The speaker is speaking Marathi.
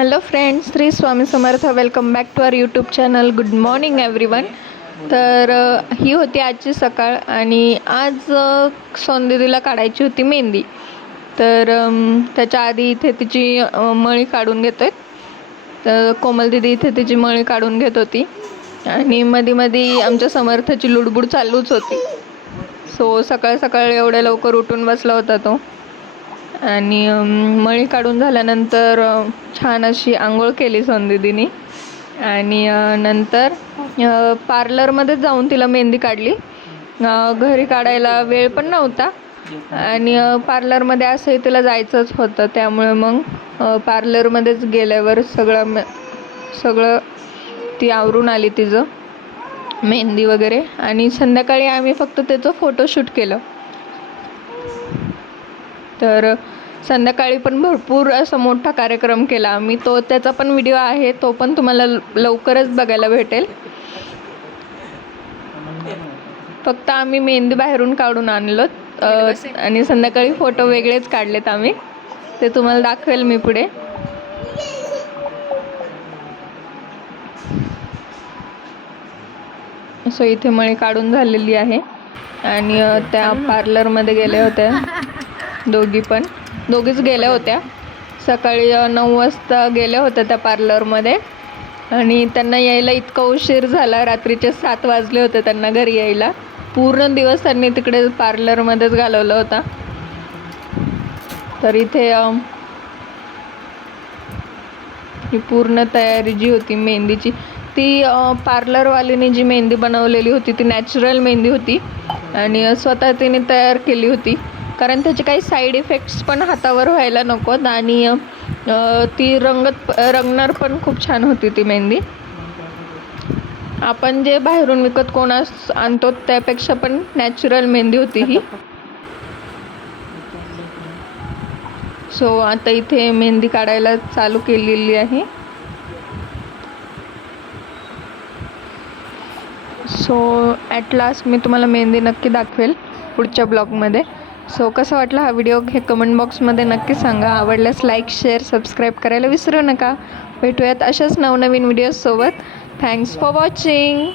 Hello friends, Shri Swami Samarth. Welcome back to our YouTube channel. Good morning everyone. तर ही होती आजची सकाळ आणि आज सौंदर्याला काढायची होती मेहंदी. तर त्याच्या आधी इथे तिची मळी काढून घेतोय. तर कोमल दिदी इथे तिची मळी काढून घेत होती आणि मध्ये मध्ये आमच्या समर्थाची लुडबुड चालूच होती. सो सकाळ सकाळ एवढ्या लवकर उठून बसला होता तो. आणि मळी काढून झाल्यानंतर छान अशी आंघोळ केली सौंदीदीनी आणि नंतर पार्लरमध्ये जाऊन तिला मेहंदी काढली. घरी काढायला वेळ पण नव्हता आणि पार्लरमध्ये असंही तिला जायचंच होतं, त्यामुळे मग पार्लरमध्येच गेल्यावर सगळं ती आवरून आली तिचं मेहंदी वगैरे. आणि संध्याकाळी आम्ही फक्त त्याचं फोटोशूट केलं. तर संध्याकाळी पण भरपूर असा मोठा कार्यक्रम केला आम्ही. त्याचा पण व्हिडिओ आहे, तो पण तुम्हाला लवकरच बघायला भेटेल. फक्त आम्ही मेहंदी बाहेरून काढून आणलो आणि संध्याकाळी फोटो वेगळेच काढलेत आम्ही. ते तुम्हाला दाखवेल मी पुढे. सो इथे मळी काढून झालेली आहे आणि त्या पार्लरमध्ये गेल्या होत्या दोघीच गेल्या होत्या. सकाळी 9 वाजता गेल्या होत्या त्या पार्लरमध्ये आणि त्यांना यायला इतका उशीर झाला. रात्रीचे 7 वाजले होते त्यांना घरी यायला. पूर्ण दिवस त्यांनी तिकडे पार्लरमध्येच घालवला होता. तर इथे ही पूर्ण तयारी जी होती मेहंदीची, ती पार्लरवालीने जी मेहंदी बनवलेली होती ती नॅचरल मेहंदी होती आणि स्वतः तिने तयार केली होती, कारण त्याचे काही साईड इफेक्ट्स पण हातावर व्हायला नकोत. आणि ती रंगणार पण खूप छान होती ती मेहंदी. आपण जे बाहेरून विकत कोणास आणतो त्यापेक्षा पण नॅचरल मेहंदी होती ही. सो आता इथे मेहंदी काढायला चालू केलेली आहे. सो ॲट लास्ट मी तुम्हाला मेहंदी नक्की दाखवेल पुढच्या ब्लॉगमध्ये. सो कसा वाटला हा व्हिडिओ हे कमेंट बॉक्समध्ये नक्की सांगा. आवडल्यास लाईक, शेअर, सबस्क्राईब करायला विसरू नका. भेटूयात अशाच नवनवीन व्हिडिओजसोबत. Thanks for watching.